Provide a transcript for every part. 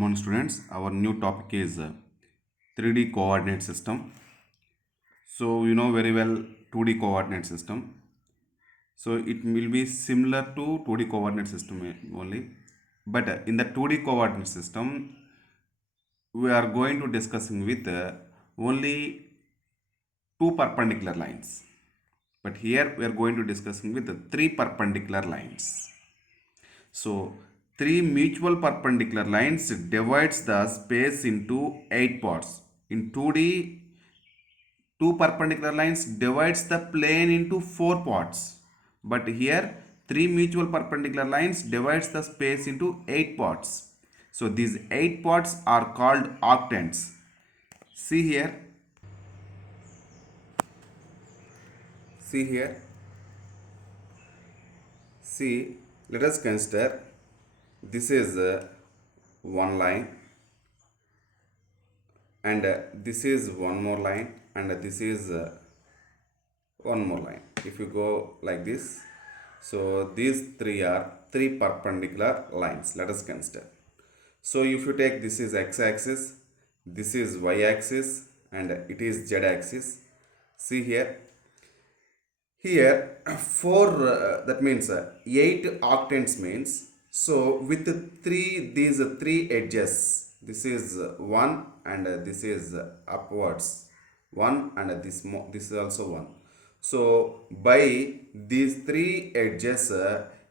morning students. Our new topic is 3D coordinate system. So you know very well 2D coordinate system. So it will be similar to 2D coordinate system only. But in the 2D coordinate system, we are going to discussing with only two perpendicular lines. But here we are going to discussing with three perpendicular lines. So three mutual perpendicular lines divides the space into 8 parts. In 2D, two perpendicular lines divides the plane into 4 parts. But here three mutual perpendicular lines divides the space into 8 parts. So these 8 parts are called octants. See here. See here. See, let us consider this is one line, and this is one more line, and this is one more line. If you go like this, so these three are three perpendicular lines. Let us consider. So if you take this is x-axis, this is y-axis, and it is z-axis. See here. Here, four, that means 8 octants means, so with these three edges, this is 1 and this is upwards 1 and this is also 1. So by these three edges,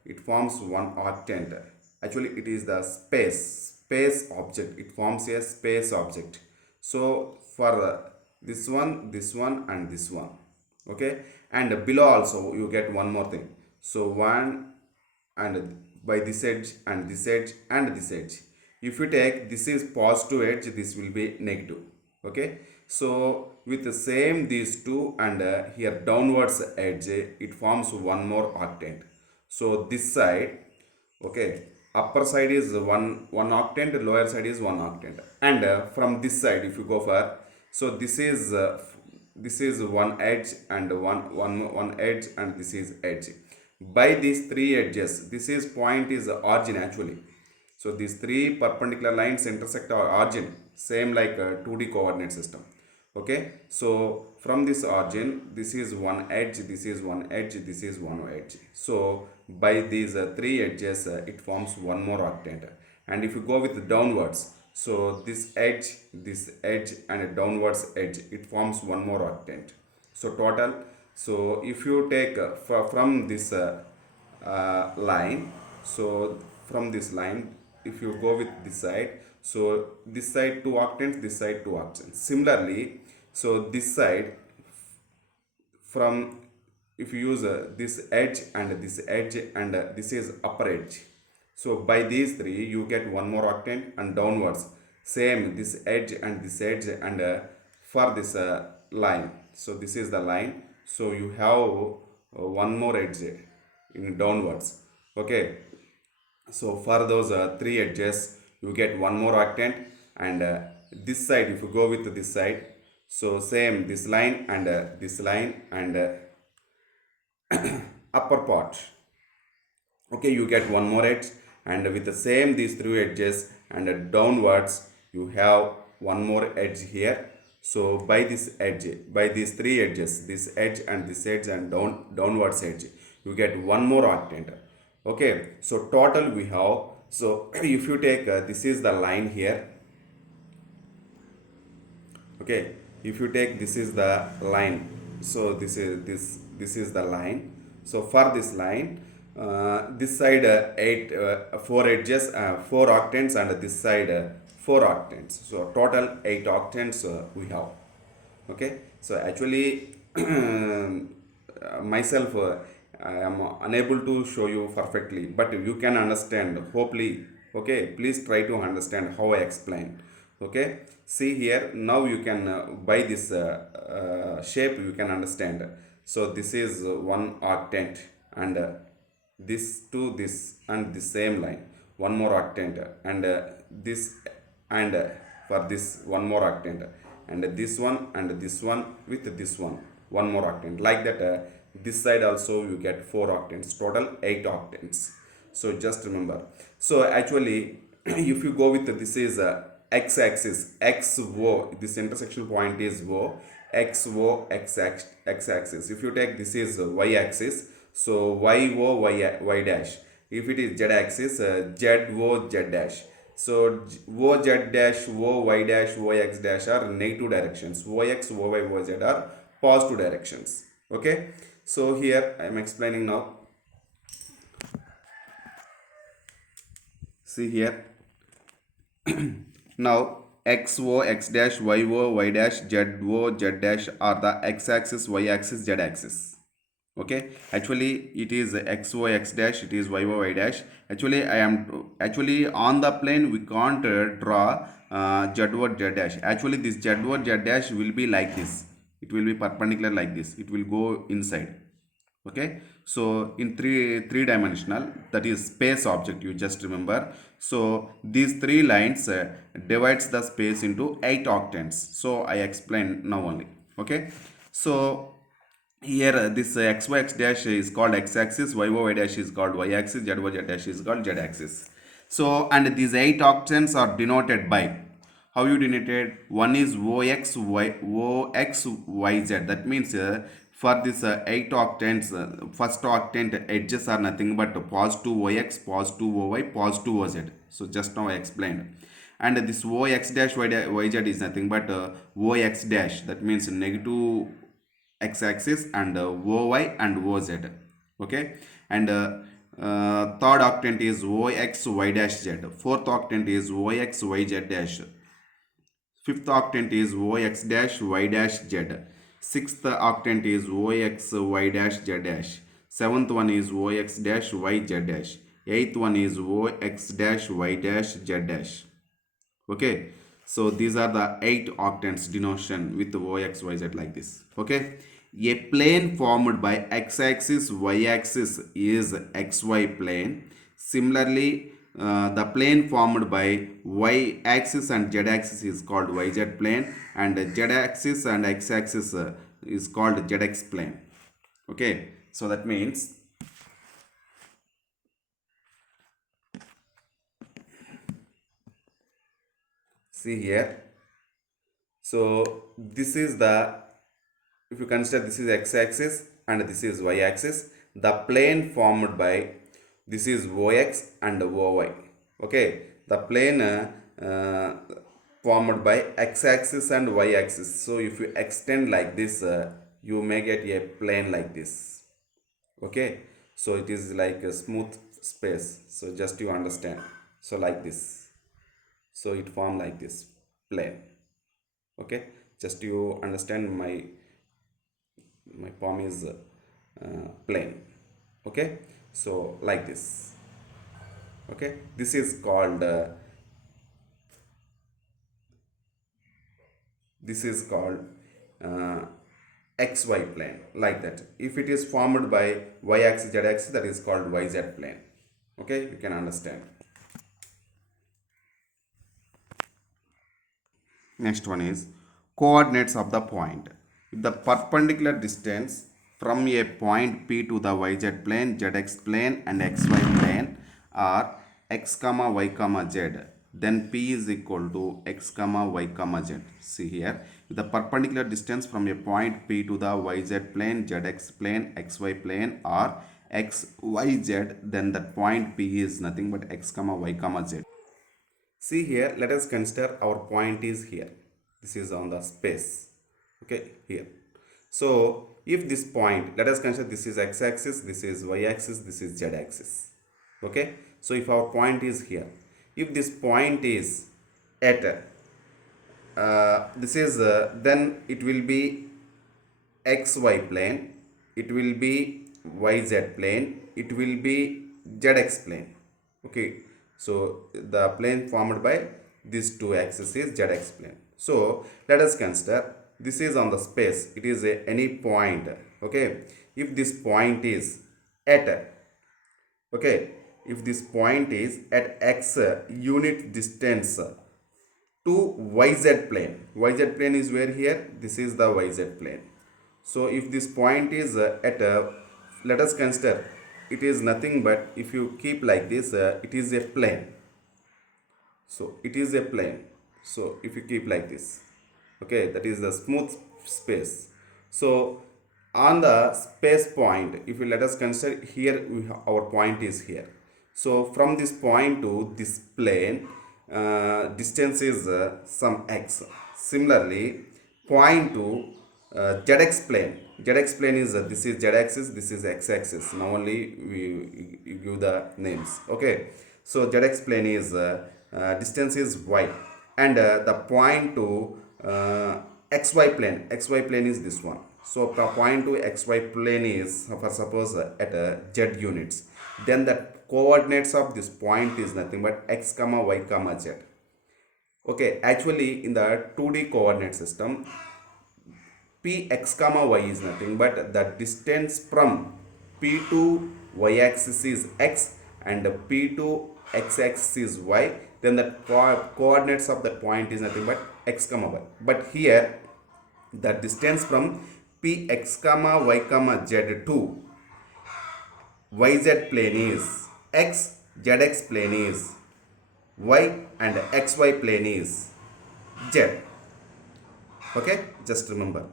it forms one octant. Actually, it is the space object. It forms a space object. So for this one and this one, okay, and below also you get one more thing. So one, and by this edge and this edge and this edge, if you take this is positive edge, this will be negative, okay. So with the same these two and here downwards edge, it forms one more octant. So this side, okay, upper side is one octant, lower side is one octant, and from this side if you go for, so this is one edge and one edge, and this is edge. By these three edges, this is point is origin actually. So these three perpendicular lines intersect our origin, same like a 2D coordinate system. Okay, so from this origin, this is one edge, this is one edge, this is one edge. So by these three edges, it forms one more octant. And if you go with downwards, so this edge, and a downwards edge, it forms one more octant. So total, so if you take from this line, so from this line, if you go with this side, so this side two octants, this side two octants. Similarly, so this side, from, if you use this edge and this edge and this is upper edge, so by these three you get one more octant, and downwards same this edge and this edge, and for this line, so this is the line, so you have one more edge in downwards, okay. So for those three edges you get one more octant, and this side if you go with this side, so same this line and upper part, okay, you get one more edge, and with the same these three edges and downwards you have one more edge here. So by this edge, by these three edges, this edge and this edge and downwards edge, you get one more octant, okay. So total we have, so if you take this is the line here, okay, if you take this is the line, so this is the line. So for this line, this side four edges, four octants, and this side four octants, so total 8 octants we have, okay. So actually myself I am unable to show you perfectly, but you can understand hopefully, okay. Please try to understand how I explain, okay. See here, now you can by this shape you can understand. So this is one octant, and this to this and the same line, one more octant, and this, and for this one more octant, and this one and this one with this one more octant, like that. This side also you get 4 octants, total 8 octants. So just remember, so actually if you go with this is x-axis, xo, this intersection point is o, xo, x-axis. If you take this is y-axis, so yo, y dash. If it is z-axis, zo, z dash. So o z dash, o y dash, o x dash are negative directions. O x, o y, o z are positive directions. Okay. So here I am explaining now. See here. Now xo, x dash, yo, y dash, zo, z dash are the x-axis, y-axis, z-axis. Okay, actually it is xo, x dash, it is yo, y dash. Actually on the plane we can't draw zo, z dash. Actually this zo, z dash will be like this. It will be perpendicular like this. It will go inside. Okay, so in three dimensional, that is space object, you just remember. So these three lines divides the space into 8 octants. So I explained now only. Okay, so here this xy, x dash is called x-axis, yo, y dash is called y-axis, zo, z dash is called z-axis. So and these 8 octants are denoted by, how you denoted? One is ox, yz. That means for this 8 octants, first octant edges are nothing but positive ox, positive oy, positive oz. So just now I explained. And this ox dash, yz is nothing but ox dash. That means negative x-axis, and oy and oz. Okay, and third octant is ox, y dash z. Fourth octant is ox, yz dash. Fifth octant is ox dash, y dash, z. Sixth octant is ox, y dash, z dash. Seventh one is ox dash, y, z dash. Eighth one is ox dash, y dash, z dash. Okay, so these are the 8 octants denotion with ox, yz like this. Okay, a plane formed by x-axis, y-axis is xy plane. Similarly, the plane formed by y-axis and z-axis is called yz plane, and z-axis and x-axis is called zx plane. Okay, so that means see here. So this is the, if you consider this is x-axis and this is y-axis, the plane formed by this is ox and oy. Okay, the plane formed by x-axis and y-axis. So if you extend like this, you may get a plane like this. Okay, so it is like a smooth space. So just you understand. So like this. So it form like this plane. Okay, just you understand my palm is plane. Okay, so like this. Okay, this is called uh, xy plane, like that. If it is formed by y axis, z axis, that is called yz plane. Okay, you can understand. Next one is coordinates of the point. If the perpendicular distance from a point P to the yz plane, zx plane and xy plane are x comma y comma z, then P is equal to x comma y comma z. See here, if the perpendicular distance from a point P to the yz plane, zx plane, xy plane are x, y, z, then that point P is nothing but x comma y comma z. See here, let us consider our point is here. This is on the space. Okay, here. So if this point, let us consider this is x-axis, this is y-axis, this is z-axis. Okay, so if our point is here, if this point is at this is then it will be xy plane, it will be yz plane, it will be zx plane. Okay, so the plane formed by these two axes is zx plane. So let us consider this is on the space, it is any point. Okay, if this point is at, okay, if this point is at x unit distance to yz plane, yz plane is where here, this is the yz plane. So if this point is at let us consider it is nothing but, if you keep like this, it is a plane. So it is a plane. So if you keep like this, okay, that is the smooth space. So on the space point, if you let us consider here, our point is here. So from this point to this plane, distance is some x. Similarly, point to zx plane. Zx plane is this is z axis, this is x axis. Now only we give the names. Okay, so zx plane is distance is y, and the point to xy plane. Xy plane is this one. So the point to xy plane is, for suppose at z units. Then the coordinates of this point is nothing but x comma y comma z. Okay, actually in the 2D coordinate system, px comma y is nothing but the distance from p to y axis is x and p to x axis is y. Then the coordinates of that point is nothing but x comma y. But here the distance from px comma y comma z to yz plane is x, zx plane is y, and xy plane is z. Okay, just remember.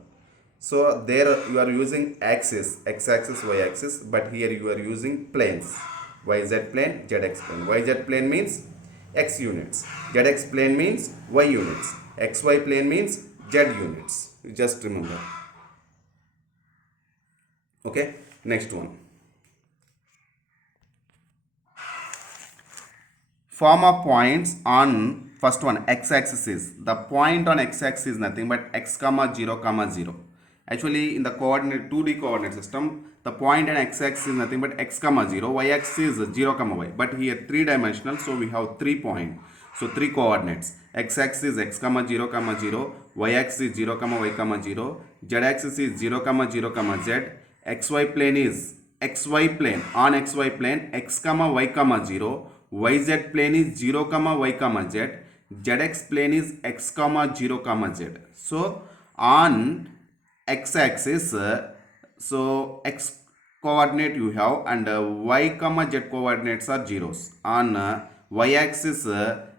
So there you are using axis, x axis, y axis, but here you are using planes, yz plane, zx plane. Yz plane means x units, zx plane means y units, xy plane means z units. You just remember. Okay, next one. Form of points on first one x-axis is, the point on x-axis is nothing but x comma 0 comma 0. Actually in the coordinate 2D coordinate system, the point on x-axis is nothing but x comma 0, y-axis is 0 comma y. But here 3-dimensional, so we have 3 points. So 3 coordinates. X-axis is x comma 0 comma 0, y-axis is 0 comma y comma 0, z-axis is 0 comma 0 comma z, xy plane is xy plane, on xy plane x comma y comma 0, yz plane is 0 comma y comma z, zx plane is x comma 0 comma z. So on x axis, so x coordinate you have, and y comma z coordinates are zeros. On y axis,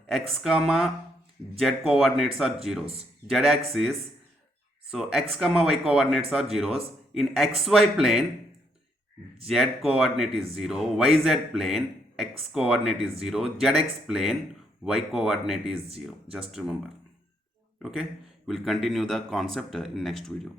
x comma z coordinates are zeros. Z axis, so x comma y coordinates are zeros. In xy plane, z coordinate is 0, yz plane x coordinate is 0, zx plane y coordinate is 0. Just remember. Okay, we'll continue the concept in next video.